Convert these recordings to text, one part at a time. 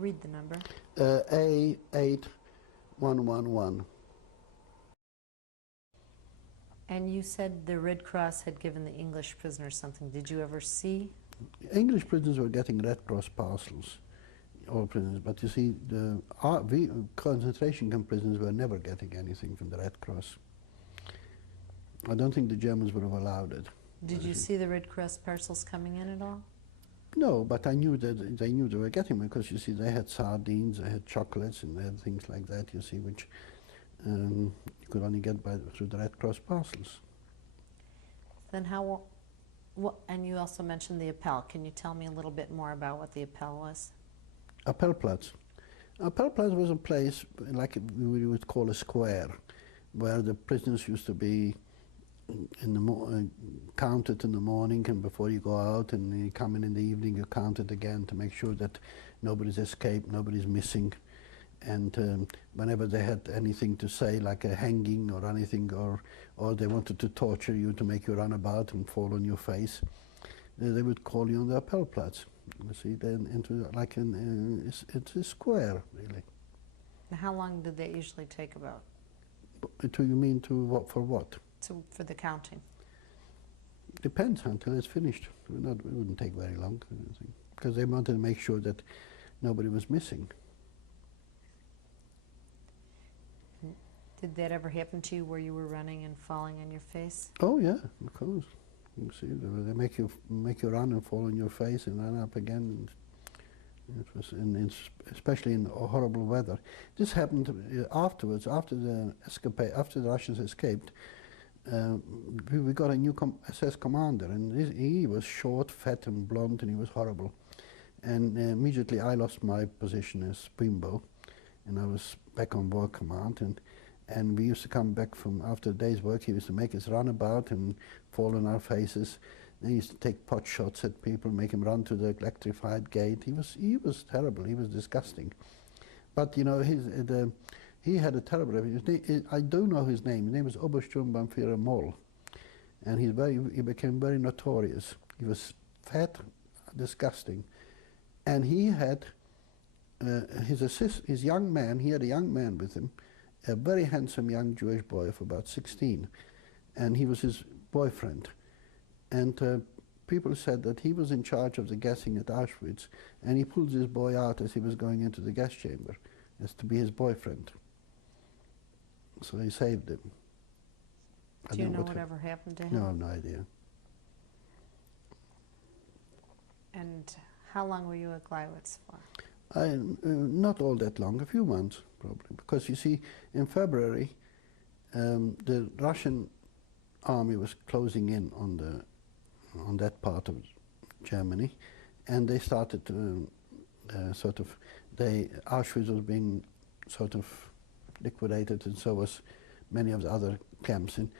Read the number. A8111. And you said the Red Cross had given the English prisoners something. Did you ever see? English prisoners were getting Red Cross parcels, all prisoners, but you see, the concentration camp prisoners were never getting anything from the Red Cross. I don't think the Germans would have allowed it. Did you see the Red Cross parcels coming in at all? No, but I knew that they knew they were getting them, because you see, they had sardines, they had chocolates, and they had things like that, you see, which you could only get through the Red Cross parcels. Then and you also mentioned the Appel. Can you tell me a little bit more about what the Appel was? Appelplatz. Appelplatz was a place like we would call a square, where the prisoners used to be counted in the morning, and before you go out, and you come in the evening, you count it again to make sure that nobody's escaped, nobody's missing. And whenever they had anything to say, like a hanging or anything, or they wanted to torture you to make you run about and fall on your face, they would call you on the Appelplatz. You see, then into like it's a square, really. How long did they usually take about? You mean to what, for what? For the counting. Depends until it's finished. It wouldn't take very long, because they wanted to make sure that nobody was missing. Did that ever happen to you where you were running and falling on your face? Oh yeah, of course. You see, they make you run and fall on your face and run up again. And it was especially in horrible weather. This happened afterwards, after the escapade, after the Russians escaped. We got a new SS commander, and he was short, fat, and blonde, and he was horrible. And immediately I lost my position as Bimbo, and I was back on war command. And we used to come back from after a day's work. He used to make us run about and fall on our faces. Then he used to take pot shots at people, make them run to the electrified gate. He was terrible. He was disgusting. But you know, he had a terrible reputation. I don't know his name. His name was Otto Moll, and he became very notorious. He was fat, disgusting, and he had his young man. He had a young man with him, a very handsome young Jewish boy of about 16, and he was his boyfriend. And people said that he was in charge of the gassing at Auschwitz, and he pulled this boy out as he was going into the gas chamber, as to be his boyfriend. So he saved him. Do you know whatever happened to him? No, I have no idea. And how long were you at Gleiwitz for? Not all that long, a few months probably, because you see, in February, the Russian army was closing in on that part of Germany, and they started to Auschwitz was being sort of liquidated, and so was many of the other camps, and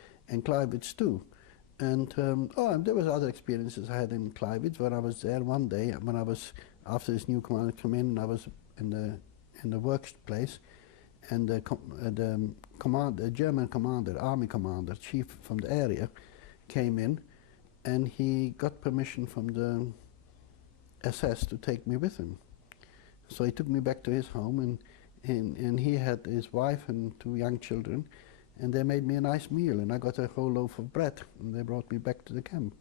Gleiwitz too. And and there was other experiences I had in Gleiwitz when I was there one day, when I was, after this new commander came in, I was in the workplace, and the German commander, army commander, chief from the area, came in, and he got permission from the SS to take me with him. So he took me back to his home, and he had his wife and 2 young children, and they made me a nice meal, and I got a whole loaf of bread, and they brought me back to the camp.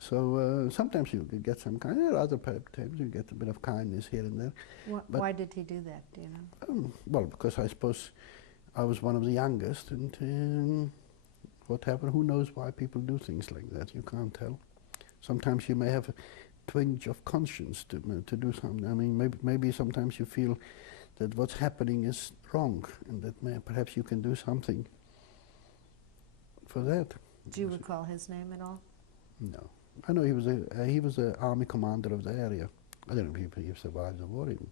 So sometimes you could get some kind, other times you get a bit of kindness here and there. Why did he do that, do you know? Well, because I suppose I was one of the youngest, and whatever, who knows why people do things like that, you can't tell. Sometimes you may have a twinge of conscience to do something. I mean, maybe sometimes you feel that what's happening is wrong, and that perhaps you can do something for that. Do you recall his name at all? No. I know he was a army commander of the area. I don't know if he survived the war even.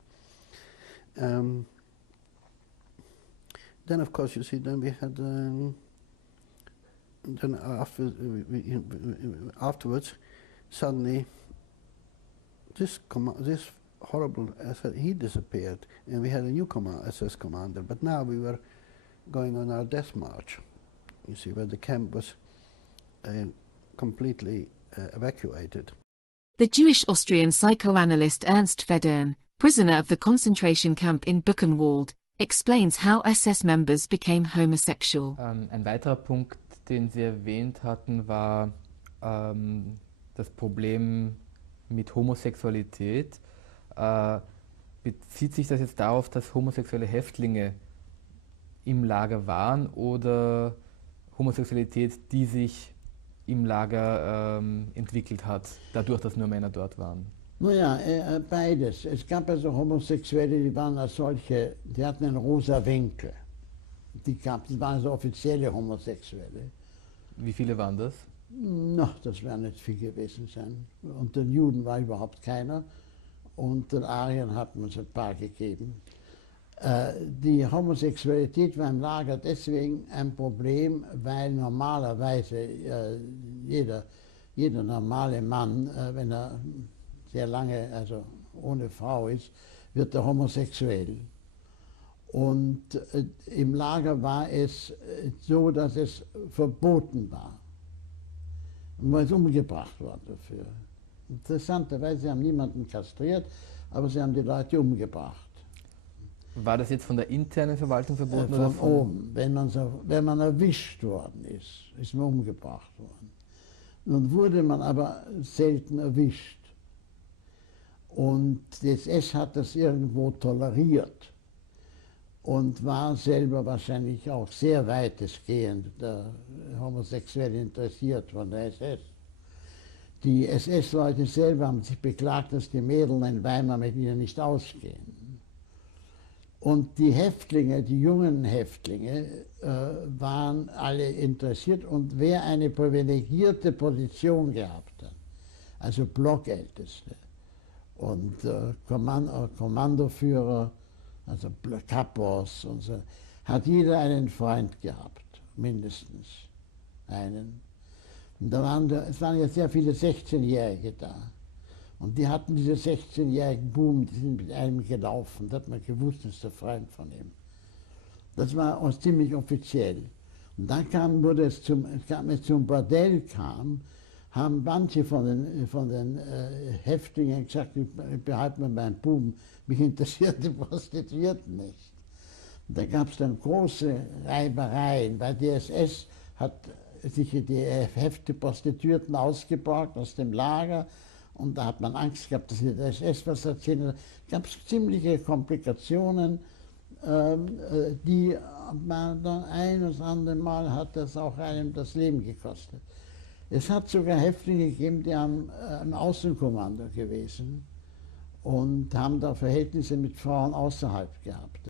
Then of course, you see, then we had then afterwards, suddenly this horrible SS, he disappeared, and we had a new SS commander. But now we were going on our death march. You see, where the camp was completely evacuated. The Jewish Austrian psychoanalyst Ernst Federn prisoner of the concentration camp in Buchenwald, explains how SS members became homosexual. Ein weiterer Punkt, den Sie erwähnt hatten, war das Problem mit Homosexualität. Bezieht sich das jetzt darauf, dass homosexuelle Häftlinge im Lager waren oder Homosexualität, die sich im Lager entwickelt hat, dadurch, dass nur Männer dort waren? Naja, beides. Es gab also Homosexuelle, die waren als solche, die hatten einen rosa Winkel. Die waren also offizielle Homosexuelle. Wie viele waren das? Na, das werden nicht viel gewesen sein. Unter den Juden war überhaupt keiner. Unter den Ariern hat man es ein paar gegeben. Die Homosexualität war im Lager deswegen ein Problem, weil normalerweise jeder normale Mann, wenn er sehr lange also ohne Frau ist, wird er homosexuell. Und im Lager war es so, dass es verboten war. Man ist umgebracht worden dafür. Interessanterweise haben niemanden kastriert, aber sie haben die Leute umgebracht. War das jetzt von der internen Verwaltung verboten? Oder Von oben. Wenn man erwischt worden ist, ist man umgebracht worden. Nun wurde man aber selten erwischt. Und die SS hat das irgendwo toleriert und war selber wahrscheinlich auch sehr weitestgehend homosexuell interessiert von der SS. Die SS-Leute selber haben sich beklagt, dass die Mädel in Weimar mit ihnen nicht ausgehen. Und die Häftlinge, die jungen Häftlinge, waren alle interessiert, und wer eine privilegierte Position gehabt hat, also Blockälteste und Kommandoführer, also Kapos und so, hat jeder einen Freund gehabt, mindestens einen. Und es waren ja sehr viele 16-Jährige da. Und die hatten diese 16-jährigen Buben, die sind mit einem gelaufen. Da hat man gewusst, das ist der Freund von ihm. Das war auch ziemlich offiziell. Und dann als es zum Bordell kam, haben manche von den Häftlingen gesagt, ich behalte mir meinen Buben, mich interessiert die Prostituierten nicht. Und da gab es dann große Reibereien, weil die SS hat sich die Prostituierten ausgeborgt aus dem Lager, und da hat man Angst gehabt, dass die SS was erzählen. Da gab es ziemliche Komplikationen, die man dann ein oder andere Mal hat das auch einem das Leben gekostet. Es hat sogar Häftlinge gegeben, die haben im Außenkommando gewesen und haben da Verhältnisse mit Frauen außerhalb gehabt.